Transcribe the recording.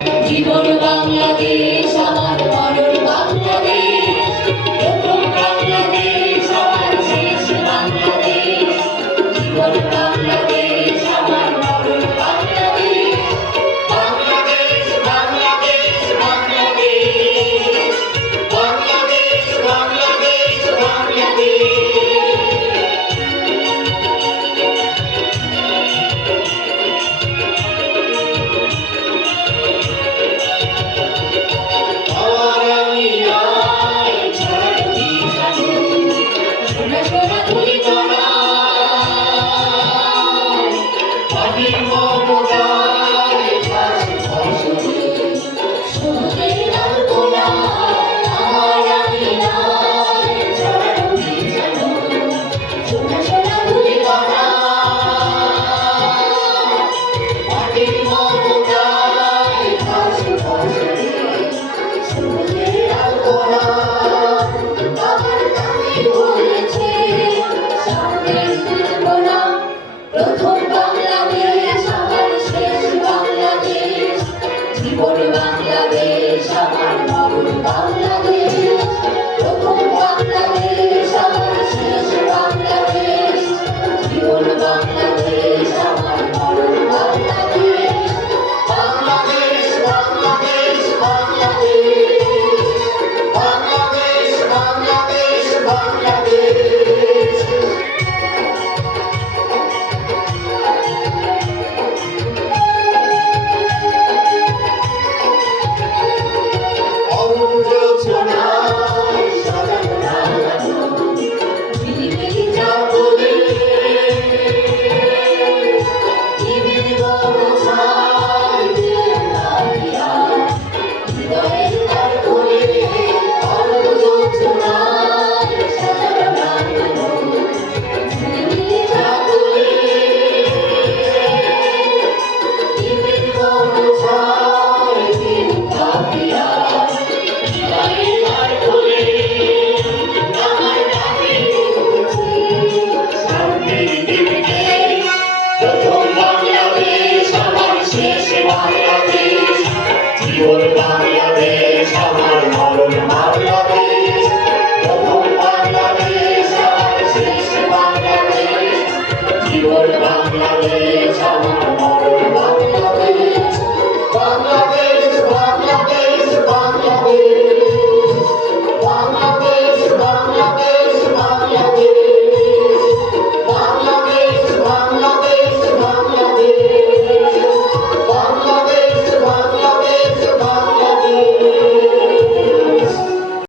জীবন বাংলাদেশ আমার মরণ বাংলাদেশ, প্রথম বাংলাদেশ আমার শেষ বাংলাদেশ। জীবন বাংলাদেশ আমার মরণ বাংলাদেশ, বাংলাদেশ বাংলাদেশ বাংলাদেশ, বাংলাদেশ বাংলাদেশ বাংলাদেশ। প্রথম বাংলাদেশ আমার শেষ বাংলাদেশ, জীবন বাংলাদেশ আমার মরণ বাংলাদেশ। প্রথম বাংলাদেশ আমার শেষ বাংলাদেশ, জীবন বাংলাদেশ আমার মরণ বাংলাদেশ। বাংলাদেশ বাংলাদেশ বাংলাদেশ, বাংলাদেশ বাংলাদেশ বাংলাদেশ। Por